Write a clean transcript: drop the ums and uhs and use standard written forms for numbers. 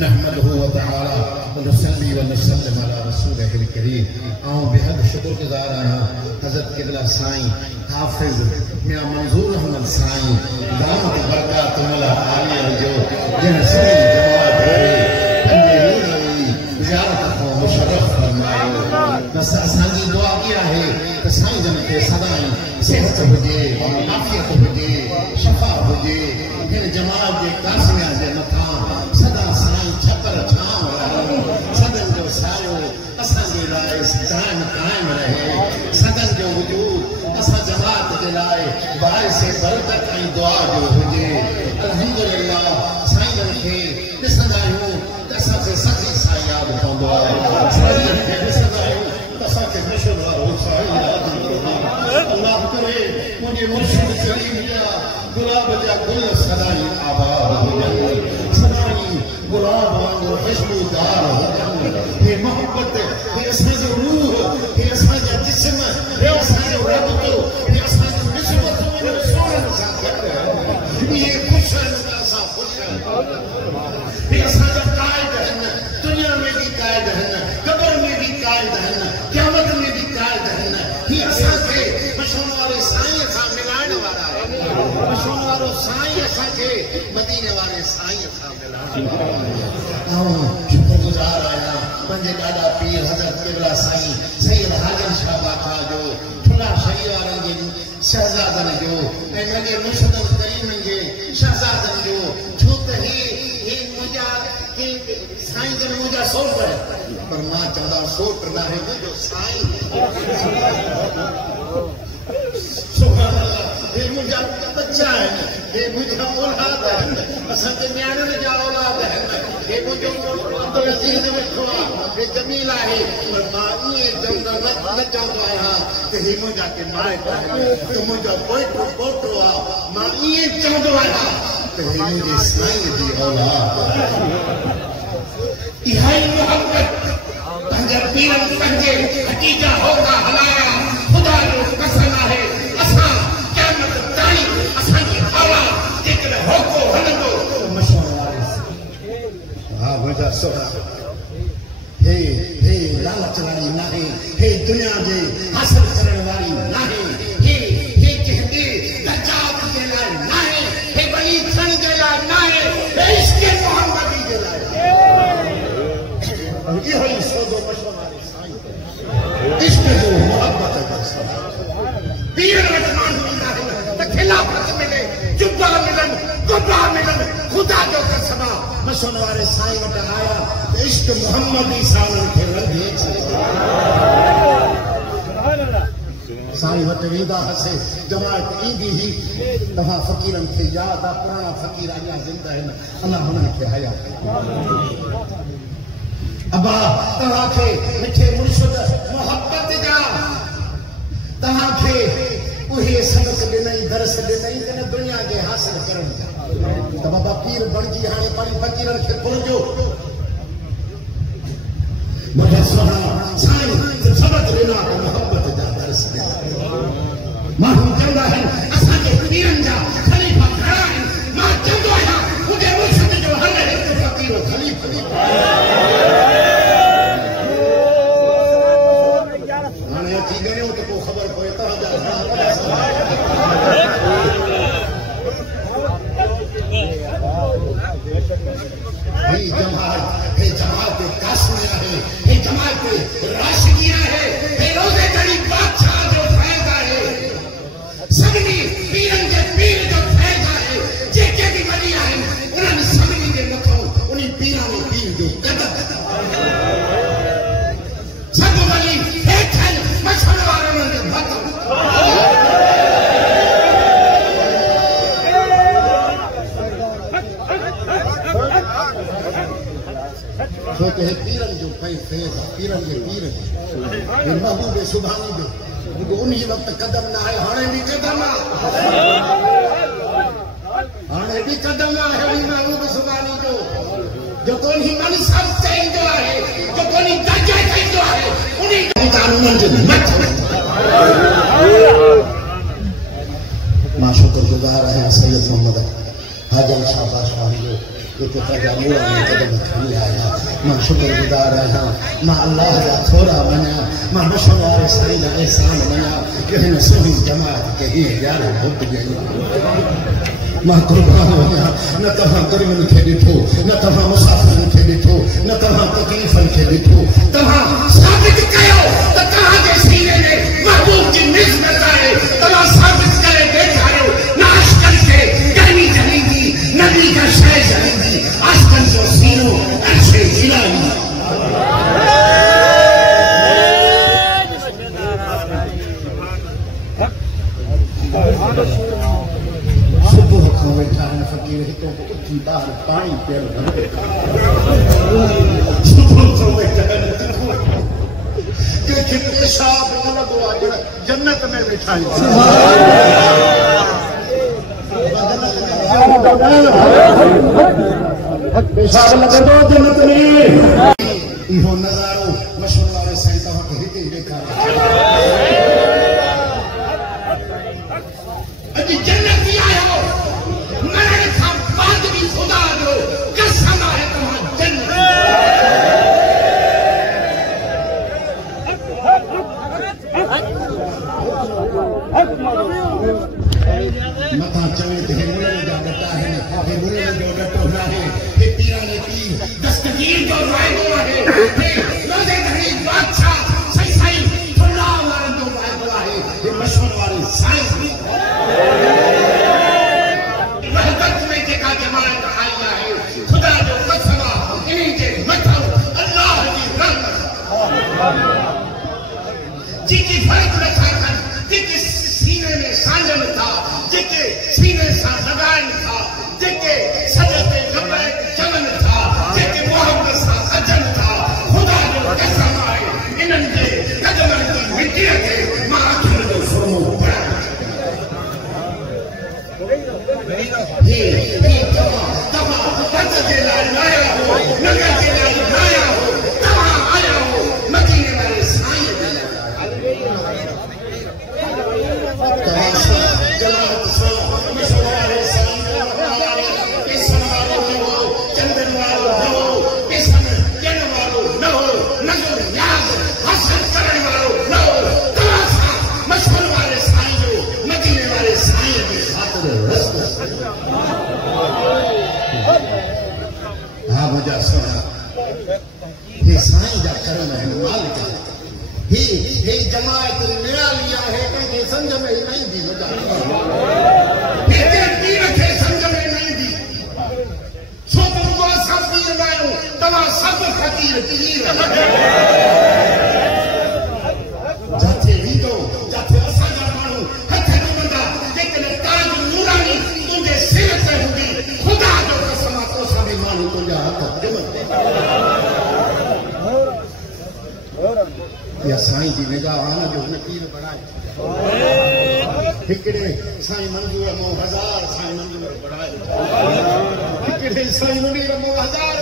नहमदुहु व तआला व नसल्ली व नसल्लिम अला रसूलिहिल करीम। आऊं बेहद शुक्रगुज़ार आहियां हज़रत क़िबला साईं हाफ़िज़ मियां मंज़ूर अहमद साईं दामत बरकातुहुल आलिया जो जिन सॼी जमात खे ज़ियारत खां मुशर्रफ़ फरमायो। बस असांजी दुआ इहा आहे त साईं जन खे सदाईं सिहत हुजे, आफ़ियत हुजे, शफ़ा हुजे। हिन जमात जे कासिया जे मथां सदा साईं छपर छांव रहनि, सदन जो सायो असांजे लाइ क़ाइम रहे, सदन जो वजूद असां जमात जे लाइ बाइस बरकत ऐं दुआ जो हुजे। अल्हम्दुलिल्लाह साईं जन खे ॾिसंदा आहियूं त असांखे सची साईं यादि पवंदो आहे, साईं जन खे ॾिसंदा आहियूं त असांखे मिशन वारो साईं यादि ईंदो आहे। अल्लाह करे मुंहिंजे मुर्शिद करीम जा गुलाब जा गुल सदाई आबाद हुजनि, सदाई गुलाब वांगुरु खुशबूदार हुजनि। हे मोहब्बत, हे असांजो रूह, हे असांजा जिस्म, हे असांजो रबतो, हे असांजो निस्बत मुंहिंजो सोननि सां गॾु आहिनि। इहे ख़ुशि आहिनि त असां ख़ुशि आहियूं। हे असांजा क़ाइद आहिनि, दुनिया में बि क़ाइद आहिनि, क़बर में बि क़ाइद आहिनि, क़यामत में बि क़ाइद आहिनि। ही असांखे मशहूर वारे साईं सां मिलाइण वारा आहिनि। मशहूर वारो साईं असांखे मदीने वारे साईं सां मिलाइण वारा आहिनि। शुक्रगुज़ार आहियां पंहिंजे ॾाढा पीर हज़रत क़िबला साईं सैयद हाजिर शाह बाखा जो, ठुला शही वारनि जे शहज़ादनि जो ऐं मुंहिंजे मुर्शिद करीमनि जे शहज़ादनि जो। छो त हे मुंहिंजा साईं जन मुंहिंजा सोट आहिनि, पर मां चवंदा सोट न आहे, मुंहिंजो साईं। हे मुंहिंजा बच्चा आहिनि, हे मुंहिंजा औलाद आहिनि, असांजे नियाणियुनि जा औलाद आहिनि। हे मुंहिंजो अब्दुल अज़ीज़ वेठो आहे, हे जमील आहे, पर मां ईअं चवंदो न चवंदो आहियां त हे मुंहिंजा के माइट आहिनि, त मुंहिंजो पोटो पोटो आहे। मां ईअं चवंदो आहियां त हे मुंहिंजे साईं जी औलाद आहे। इहा ई मोहब्बत पंहिंजे पीरनि पंहिंजे हक़ीक़ा होगा हलाया ख़ुदा जो कसम आहे। असां क़यामत ताईं असांजी औलाद जेकॾहिं होको हलंदो त मशहूर वारे हा मुंहिंजा सोहरा हे लालच वारी नाहे, हे दुनिया जे हासिल करण वारी नाहे, हे कंहिंजे दर्जात जे लाइ नाहे, हे वली थियण जे लाइ नाहे, हे इश्क़ मोहम्मदी जे लाइ। इहो ई सौदो मशहूर वारे साईं इश्क़ जो, मोहब्बत जो सौदो। पीर वटि माण्हू ईंदा आहिनि त खिलाफ़त मिले, जुब्बा मिलनि, कुब्बा मिलनि, ख़ुदा जो कसम आहे। मशहूर वारे साईं वटि आया त इश्क़ मोहम्मदी सां उन्हनि खे रंगे छॾियो। साईं वटि वेंदा हुआसीं, जमात ईंदी हुई, तव्हां फ़क़ीरनि खे यादि आहे, पुराणा फ़क़ीर अञा ज़िंदा आहिनि, अलाह हुननि खे हयात अबा तव्हांखे मिठे मुर्शिद मोहब्बत जा तव्हांखे उहे सबक ॾिनई, दरस ॾिनई त न दुनिया जे हासिल करण जा। त बाबा पीर बणिजी हाणे पंहिंजी फ़क़ीरनि खे भुलिजो। मुंहिंजा सोहरा साईं सबक ॾिना त मोहब्बत जा दरस ॾिना। माण्हू चवंदा आहिनि असांजे पीरनि जा ख़लीफ़ा घणा आहिनि। मां चवंदो आहियां मुंहिंजे मुर्शिद जो हर हिकु फ़क़ीर ख़लीफ़ो आहे। हाणे अची गयो त पोइ ख़बर पए तव्हांजा हे जमात कासमी आहे, हे जमात राशिदी आहे, हे रोज़े घड़ी बादशाह जो फैज़ आहे, सभिनी पीरनि जे पीर जो फैज़ आहे। जेके बि वॾी आहिनि उन्हनि सभिनी जे मथां उन पीराणे पीर जो कदम सभु वॾी हेठि आहिनि, मछड़ वारनि जे मथां। छो त हे पीरनि जो फैज़ आहे, पीरनि जे पीर जो, हे महबूब सुभाणे जो। उन वक़्तु कदम न आहे, हाणे बि कदम आहे, हाणे बि कदम आहे उन महबूब सुभाणे जो। जेको उन मनसब चईंदो आहे, जेको उन दर्जा चईंदो आहे, उन कानूननि जे मथां। मां शुक्रगुज़ार आहियां सैयद मोहम्मद हाजिर शाह बादशाह जो, ये तो ताजा मुआ में कदम खड़ी आया मां शुक्रगुजार आया मां अल्लाह का थोड़ा बना मां मशवार साईं का एहसान बना कि हिन सही जमात के ही यार बुद्ध गई मां कुर्बान हो गया न तव्हां गरीबन खे ॾिठो न तव्हां मुसाफ़िरन खे ॾिठो न तव्हां तकलीफ़न खे ॾिठो तव्हां साबित कयो त तव्हां जे सीने में महबूब जी निस्बत आहे तव्हां साबित करे ॾेखारियो न आशिक़न खे गर्मी जलींदी नबी का शइ जलींदी आशिक़न जो सीनो अर्शे इलाही सुबुह खां वेठा आहिनि फ़क़ीर हिते उथी ॿाहिरि पाणी पीअण सुबुह खां वेठा आहिनि कंहिंखे पेशाब न लॻो आहे जन्नत में वेठा आहियूं पेशाब लॻंदो जन्नत में इहो नज़ारो मशहूर वारे साईं तव्हांखे हिते ई ॾेखारियो अॼु जन्नत में आयो मरण खां बाद बि ख़ुदा जो कसम आहे तव्हां जन्नत मथां चवे त हे मुनण जा ॾटा आहिनि हे मुनण जो ॾटो न आहे हे पीराने पीर दस्तगीर जो वाइदो आहे हे रोज़ेदारी बादशाह सही सही फुल्ला वारनि जो वाइदो आहे हे मशहूर वारे साईं वहदत में जेका जमात आई आहे ख़ुदा जो कसम आहे इन्ही जे मथां अल्लाह जी रहमत जेकी फ़र्क़ नथा कनि जेके सीने में सांझनि था जेके सीने सां लॻाइनि था जेके सॼ ते लॿाइनि चवनि था जेके मोहबत सां अचनि था ख़ुदा जो कसम आहे इन्हनि जे कदमनि जी मिटीअ खे मां अखियुनि जो सुरमो तव्हां हथ जे लाइ न आया हो नगर जे लाइ न आया हो तव्हां आया हो मदीने वारे साईं जे लाइ जमात सां मशहूर वारे साईं पैसनि वारो न हो चंदन वारो न हो पैसनि ॾियण वारो न हो नज़र न्याज़ हासिल करण वारो न हो तव्हां सां मशहूर वारे साईं जो मदीने वारे साईं जी ख़ातिर रस्तो हा मुंहिंजा सोना हे साईं जा करम आहिनि मालिक ही जमात निराली आहे कंहिंखे सम्झ में ई न ईंदी हिते पीर खे सम्झ में न ईंदी छो त रुॻो असां पीअंदा आहियूं तव्हां सभु फ़क़ीर पीर जिथे वेंदो जिथे असांजा माण्हू हथ ॾिबंदा जेकॾहिं ताज नूरानी तुंहिंजे सिर ते हूंदी ख़ुदा जो कसम आहे तोसां बि माण्हू तुंहिंजा हथ ॾिबंदा या साईं जी निगाह आन जो हुन पीर बणाए हिकिड़े साईं मंजूर मूं 1000 साईं मंजूर बणाए हिकिड़े साईं मुनीर मूं 1000